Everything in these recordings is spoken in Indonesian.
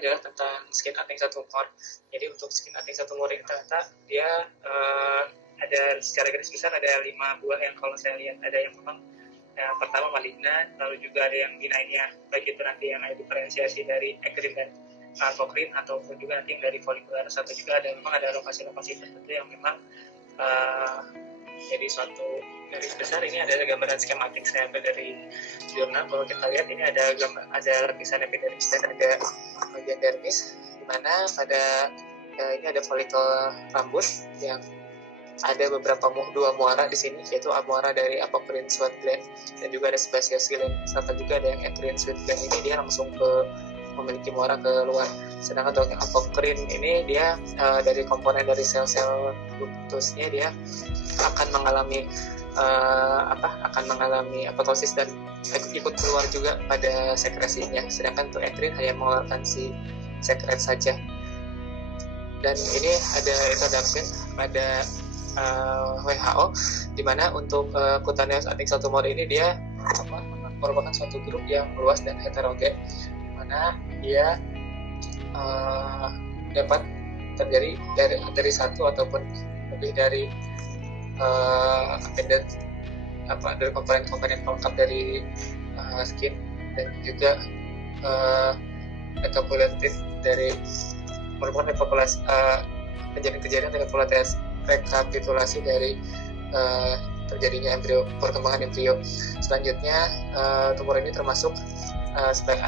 adalah tentang skin anexa tumor. Jadi untuk skin anexa tumor ini ternyata dia ada secara garis besar ada 5 buah yang kalau saya lihat ada yang memang yang pertama malignan, lalu juga ada yang benign-nya, baik itu nanti yang ada diferensiasi dari ekrim dan apokrin ataupun juga nanti yang dari folikular, atau juga ada memang ada lokasi-lokasi tertentu yang memang jadi suatu garis besar. Ini ada gambaran skematik saya ambil dari jurnal. Kalau kita lihat ini ada lapisan epidermis dan ada bagian dermis, di mana pada ini ada folikel rambut yang ada beberapa dua muara di sini, yaitu muara dari apocrine sweat gland dan juga ada sebaceous gland, serta juga ada yang eccrine sweat gland. Ini dia langsung memiliki muara ke luar. Sedangkan untuk apocrine ini dia dari komponen dari sel-sel ductusnya dia akan mengalami apoptosis dan ikut keluar juga pada sekresinya. Sedangkan untuk eccrine hanya mengeluarkan si sekret saja. Dan ini ada introduction pada WHO, di mana untuk cutaneous anexa tumor ini dia merupakan suatu grup yang luas dan heterogen, di mana dia dapat terjadi dari satu ataupun lebih dari dari komponen-komponen pelengkap dari skin, dan juga rekapitulatif dari merupakan kejadian rekapitulasi dari terjadinya perkembangan embrio. Selanjutnya tumor ini termasuk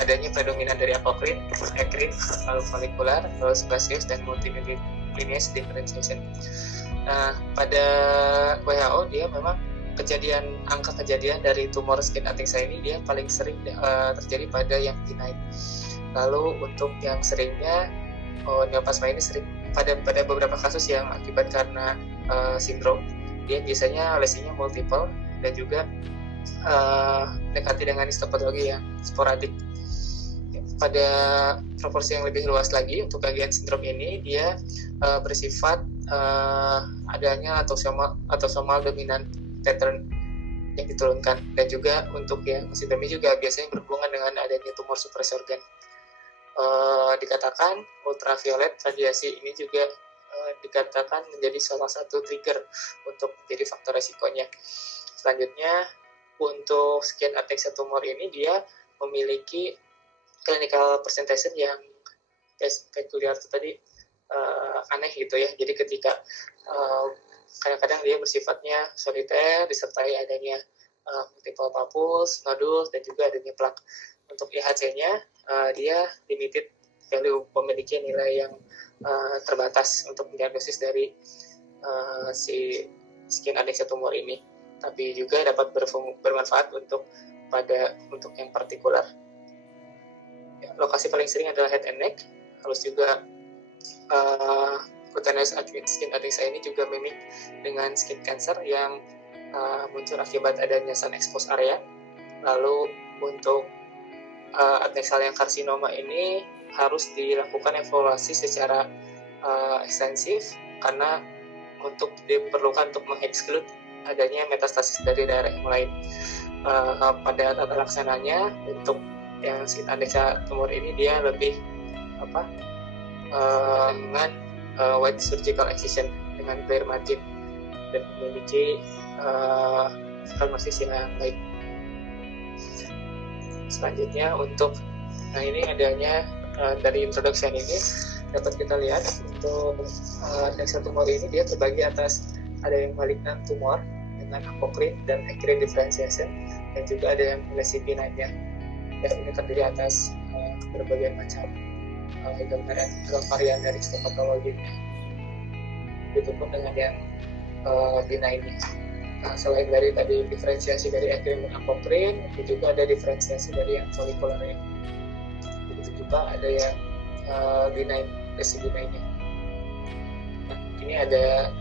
adanya predominan dari apocrine, eccrine, lalu folikular, lalu sebaceous, dan multilineage differentiation. Pada WHO dia memang angka kejadian dari tumor skin anexa ini dia paling sering terjadi pada yang benign. Lalu untuk yang seringnya neoplasma ini sering pada beberapa kasus yang akibat karena sindrom, dia biasanya lesinya multiple dan juga dekati dengan histopatologi yang sporadik. Pada proporsi yang lebih luas lagi, untuk bagian sindrom ini dia bersifat adanya autosomal dominant pattern yang diturunkan, dan juga untuk yang sindrom ini juga biasanya berhubungan dengan adanya tumor suppressor organ. Dikatakan ultraviolet radiasi ini juga dikatakan menjadi salah satu trigger untuk menjadi faktor resikonya. Selanjutnya untuk skin anexa tumor ini dia memiliki clinical presentation yang peculiar tadi, aneh gitu ya. Jadi ketika kadang-kadang dia bersifatnya soliter disertai adanya multiple papules, nodules, dan juga adanya plak. Untuk IHC-nya dia limited value, memiliki nilai yang terbatas untuk diagnosis dari si skin anexa tumor ini, tapi juga dapat bermanfaat untuk yang partikular. Ya, lokasi paling sering adalah head and neck, terus juga cutaneous skin anexa ini juga mimik dengan skin cancer yang muncul akibat adanya sun exposed area. Lalu untuk adnexal yang karsinoma ini harus dilakukan evaluasi secara ekstensif karena diperlukan untuk mengeksklud adanya metastasis dari daerah yang lain. Pada tata laksananya untuk yang skin anexa tumor ini dia lebih dengan wide surgical excision dengan clear margin dan memiliki prognosis yang baik. Selanjutnya untuk ini adanya dari introduction ini dapat kita lihat untuk anexa tumor ini dia terbagi atas ada yang malignan tumor dengan apocrine dan eccrine differentiation, dan juga ada yang lesi benign-nya, dan ini terdiri atas berbagai macam gambaran varian dari histopatologi. Begitupun dengan yang benign-nya. Selain dari tadi diferensiasi dari eccrine dan apocrine, itu juga ada diferensiasi dari yang folikularnya. Begitu juga ada yang benign, lesi benign-nya. Nah, ini ada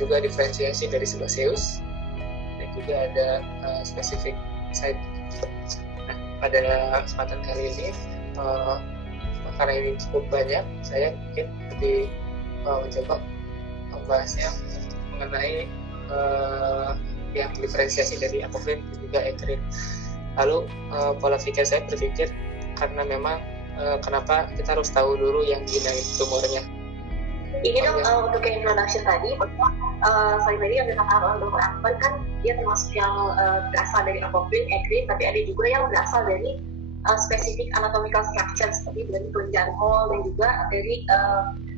juga diferensiasi dari sebaceous, dan juga ada spesifik site. Nah, pada kesempatan kali ini karena ini cukup banyak, saya mungkin lebih mencoba membahasnya mengenai yang diferensiasi dari apocrine dan juga eccrine. Lalu pola pikir saya berpikir karena memang kenapa kita harus tahu dulu yang benign tumornya. Ini dong untuk yang introduction tadi, bahwa selain tadi yang dikatakan oleh Dr. Akbar kan dia termasuk yang berasal dari apoprin, ekrin, tapi ada juga yang berasal dari spesifik anatomical structure seperti dari kelenjar Hall dan juga dari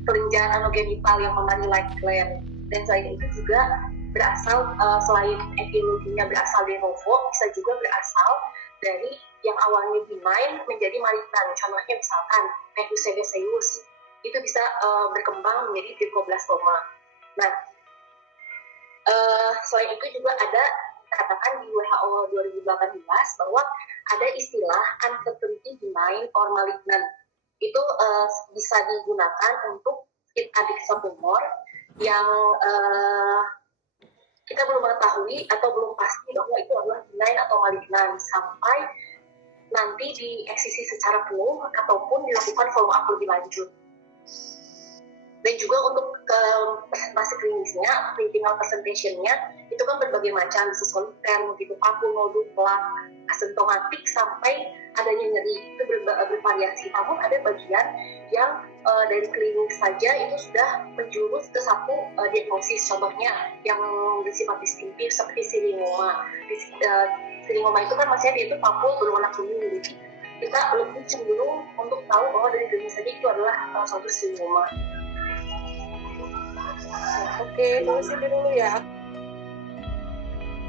kelenjar anogenital yang memanggil like gland. Dan selain itu juga berasal selain etiologinya berasal dari novo, bisa juga berasal dari yang awalnya benign menjadi malignan. Contohnya misalkan Eusebioseus itu bisa berkembang menjadi glioblastoma. Nah, selain itu juga ada katakan di WHO 2018 bahwa ada istilah uncertainty benign or malignant. Itu bisa digunakan untuk adiksi tumor yang kita belum mengetahui atau belum pasti bahwa itu adalah benign atau malignan sampai nanti dieksisi secara penuh ataupun dilakukan follow up lebih lanjut. Dan juga untuk presentasi klinisnya, clinical presentation-nya itu kan berbagai macam, bisa soliter, begitu paku, nodul, plak, asymptomatik sampai adanya nyeri, itu bervariasi. Namun ada bagian yang dari klinis saja itu sudah menjurus ke satu diagnosis, contohnya yang bersifat distinktif seperti siringoma. Siringoma itu kan maksudnya itu papul berwarna kuning, jadi kita lebih cenderung untuk tahu bahwa dari klinis saja itu adalah suatu siringoma. Oke, kalau sini dulu ya.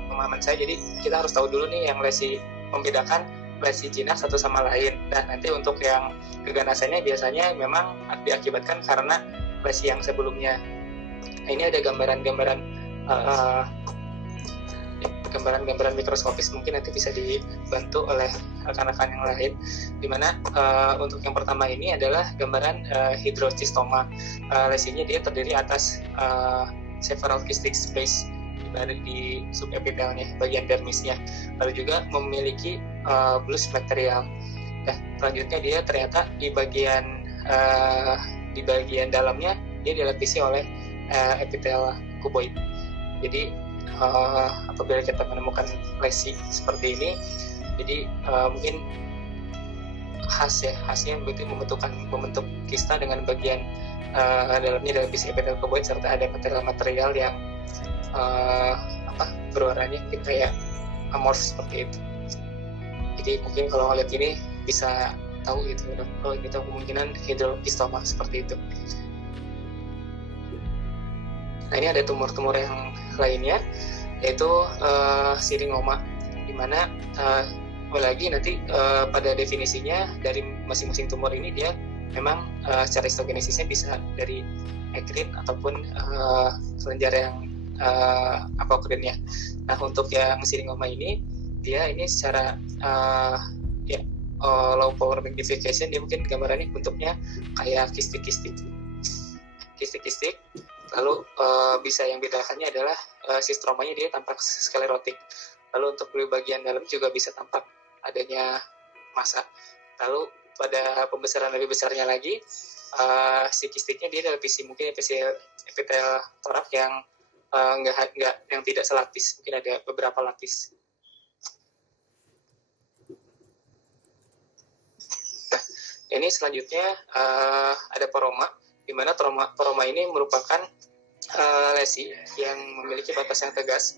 Pemahaman saya, jadi kita harus tahu dulu nih yang lesi, membedakan lesi jinak satu sama lain. Dan nanti untuk yang keganasannya biasanya memang diakibatkan karena lesi yang sebelumnya. Nah, ini ada gambaran-gambaran mikroskopis, mungkin nanti bisa dibantu oleh rekan-rekan yang lain, dimana untuk yang pertama ini adalah gambaran hydrocystoma. Lesinya dia terdiri atas several cystic space di subepitelnya, bagian dermisnya, lalu juga memiliki blus material. Nah, selanjutnya dia ternyata di bagian dalamnya dia dilapisi oleh epitel kuboid. Jadi apabila kita menemukan lesi seperti ini, jadi mungkin khasnya berarti membentuk kista dengan bagian dalamnya dilapisi epitel kuboid serta ada material yang berwarnanya kayak amorf seperti itu. Jadi mungkin kalau ngeliat ini bisa tahu gitu, kalau kita kemungkinan hydrocystoma seperti itu. Nah, ini ada tumor-tumor yang lainnya, yaitu siringoma, di mana lagi nanti pada definisinya dari masing-masing tumor ini dia memang secara histogenesisnya bisa dari ekrin ataupun kelenjar yang apokrinnya. Nah, untuk yang siringoma ini dia ini secara low power magnification, dia mungkin gambarannya bentuknya kayak kistik-kistik. Lalu bisa yang bedakannya adalah sistromanya dia tampak sklerotik. Lalu untuk bagian dalam juga bisa tampak adanya massa. Lalu pada pembesaran lebih besarnya lagi, si kistiknya dia dilapisi mungkin epitel torak yang yang tidak selapis, mungkin ada beberapa lapis. Nah, ini selanjutnya ada poroma, di mana poroma ini merupakan lesi yang memiliki batas yang tegas,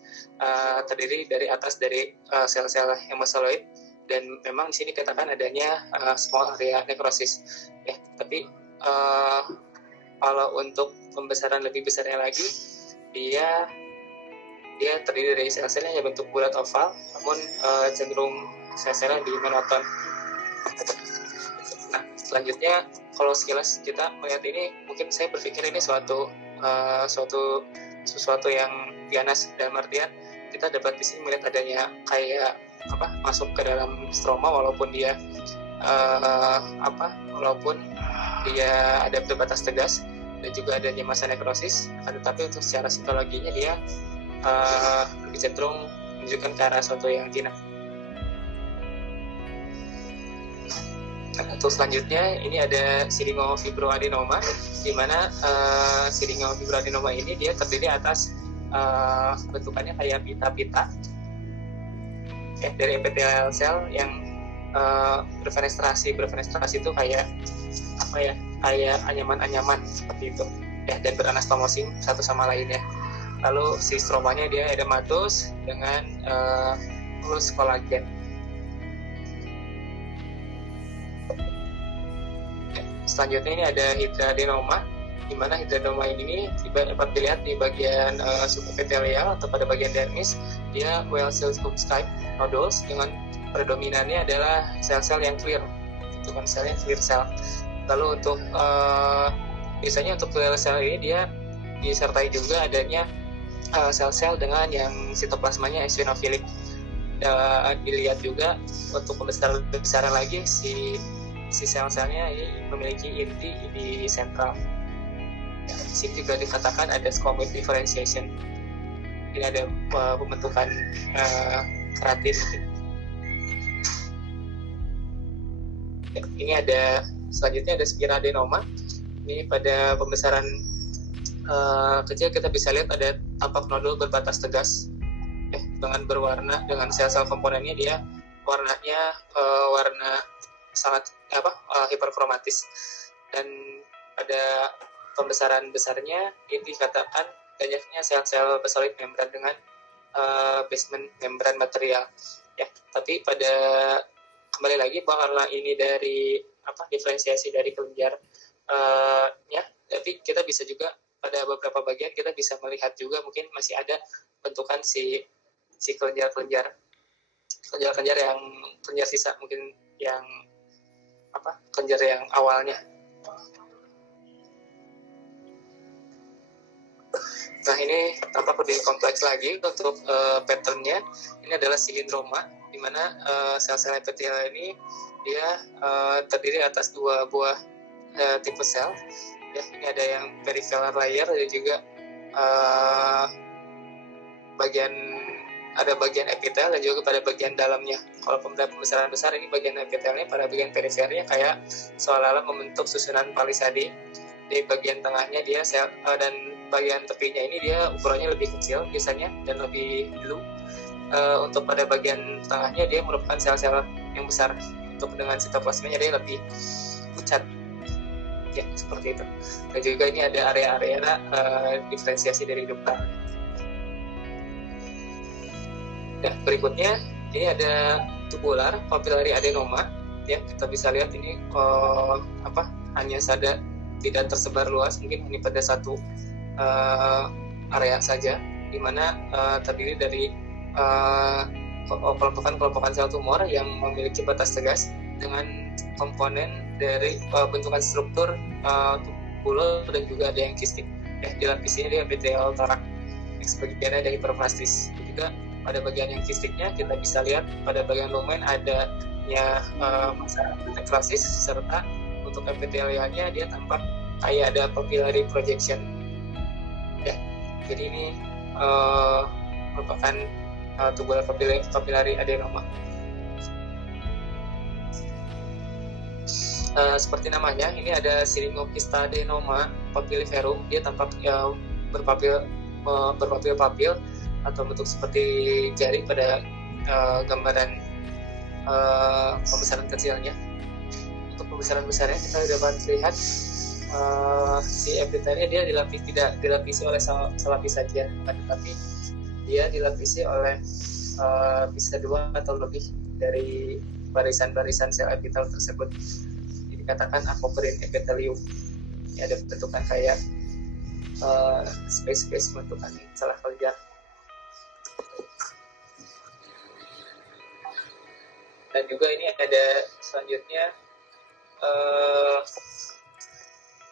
terdiri dari atas dari sel-sel hemoseloid, dan memang di sini katakan adanya small area necrosis. Ya, tapi kalau untuk pembesaran lebih besarnya lagi, dia terdiri dari sel-selnya yang bentuk bulat oval, namun cenderung sel-selnya di monoton. Nah, selanjutnya kalau sekilas kita melihat ini, mungkin saya berpikir ini sesuatu yang ganas, dalam artian kita dapat di sini melihat adanya kayak masuk ke dalam stroma, walaupun dia ada batas tegas dan juga adanya massa nekrosis, tetapi untuk secara sitologinya dia lebih cenderung menunjukkan ke arah suatu yang jinak. Untuk selanjutnya ini ada syringofibroadenoma, di mana syringofibroadenoma ini dia terdiri atas bentukannya kayak pita-pita dari epitel sel yang berfenestrasi itu kayak apa ya, kayak anyaman seperti itu ya, dan beranastomosis satu sama lainnya. Lalu si stromanya dia edematus dengan mulus kolagen. Selanjutnya ini ada hidradenoma, di mana hidradenoma ini dapat dilihat di bagian subepithelial atau pada bagian dermis. Dia well circumscribed nodules dengan predominannya adalah sel-sel yang clear, itu kan selnya clear cell. Lalu untuk biasanya untuk clear cell ini dia disertai juga adanya sel-sel dengan yang sitoplasmanya eosinofilik. Dilihat juga untuk pembesaran lagi si sel-selnya ini memiliki inti di sentral. Ya, di sini juga dikatakan ada squamate differentiation. Ini ada pembentukan keratin. Ya, ini ada selanjutnya ada spiradenoma. Ini pada pembesaran kecil kita bisa lihat ada tampak nodul berbatas tegas dengan berwarna, dengan sel-sel komponennya dia warnanya warna sangat hiperkromatis, dan pada pembesaran besarnya ini dikatakan banyaknya sel-sel basoid membran dengan basement membran material ya. Tapi pada kembali lagi bahwa ini dari diferensiasi dari kelenjar ya, tapi kita bisa juga pada beberapa bagian kita bisa melihat juga mungkin masih ada bentukan si kelenjar yang kelenjar sisa, mungkin yang kelenjar yang awalnya. Nah, ini tampak lebih kompleks lagi untuk patternnya. Ini adalah silindroma, di mana sel-sel epithelial ini dia terdiri atas dua buah tipe sel. Ya, ini ada yang peripheral layer dan juga bagian epitel dan juga pada bagian dalamnya. Kalau pembesaran besar ini bagian epitelnya, pada bagian perifernya kayak seolah-olah membentuk susunan palisade. Di bagian tengahnya dia sel dan bagian tepinya ini dia ukurannya lebih kecil biasanya dan lebih blue. Untuk pada bagian tengahnya dia merupakan sel-sel yang besar. Untuk dengan sitoplasmanya dia lebih pucat. Ya, seperti itu. Dan juga ini ada area-area diferensiasi dari dukta. Nah, berikutnya ini ada tubular papillary adenoma. Ya, kita bisa lihat ini hanya saja tidak tersebar luas, mungkin hanya pada satu area saja, di mana terdiri dari kelompokan sel tumor yang memiliki batas tegas dengan komponen dari bentukan struktur tubulur dan juga ada yang kistik. Ya, di lapisnya dia epithelial torak, sebagiannya ada hiperplastis. Juga pada bagian yang kistiknya kita bisa lihat pada bagian lumen adanya masa nekrosis, serta untuk epithelialnya dia tampak kayak ada papillary projection. Ya, jadi ini merupakan tubular papillary adenoma. Seperti namanya, ini ada Syringokista-adenoma papilliferum. Dia tampak berpapil atau bentuk seperti jari pada gambaran pembesaran kecilnya. Untuk pembesaran besarnya kita dapat lihat si epitelnya dia tidak dilapisi oleh selapis saja, tetapi dia dilapisi oleh bisa dua atau lebih dari barisan-barisan sel epitel tersebut. Ini dikatakan apocrine epithelium. Ini ada bentukan kayak space bentukan celah kelenjar. Dan juga ini ada selanjutnya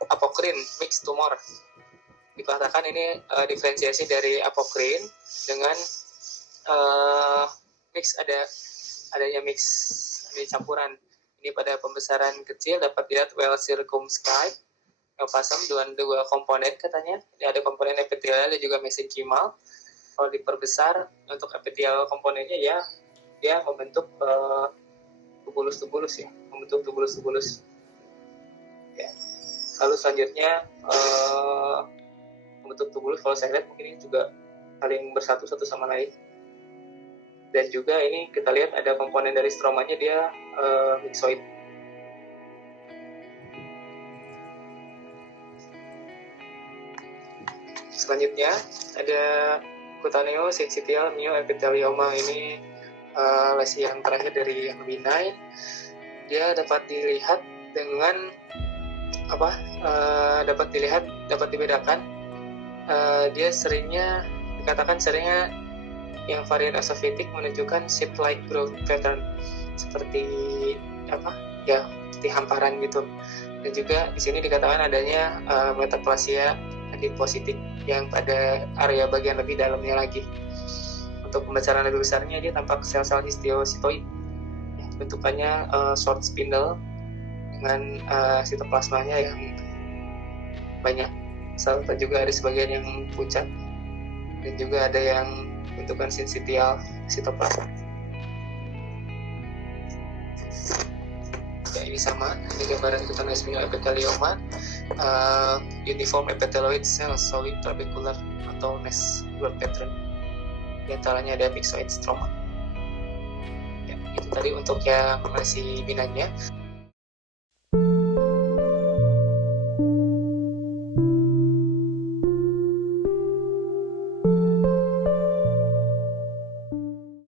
apocrine mixed tumor. Dikatakan ini diferensiasi dari apocrine dengan adanya mix, ini campuran. Ini pada pembesaran kecil dapat dilihat well circumscribed neoplasm dengan dua komponen katanya. Ini ada komponen epithelial dan juga mesenchymal. Kalau diperbesar untuk epithelial komponennya ya dia membentuk tubulus ya, membentuk tubulus. Ya. Lalu selanjutnya membentuk tubulus, kalau saya lihat mungkin ini juga saling bersatu satu sama lain. Dan juga ini kita lihat ada komponen dari stromanya, dia myxoid. Selanjutnya ada cutaneous syncytial myoepithelioma. Ini lesi yang terakhir dari yang benign. Dia dapat dilihat dengan dapat dibedakan. Dia dikatakan seringnya yang varian esophagic menunjukkan sheet-like growth pattern, seperti seperti hamparan gitu. Dan juga di sini dikatakan adanya metaplasia adipositik yang pada area bagian lebih dalamnya lagi. Untuk pembesaran lebih besarnya, dia tampak sel-sel histiocytoid, bentukannya short spindle dengan sitoplasmanya yang banyak, serta juga ada sebagian yang pucat, dan juga ada yang bentukan syncytial sitoplasma. Ya, ini sama, ini gambaran cutaneous myoepithelioma, uniform epithelioid cell solid trabecular atau mesh growth pattern. Di antaranya ada myxoid stroma. Ya, itu tadi untuk yang masih benign-nya.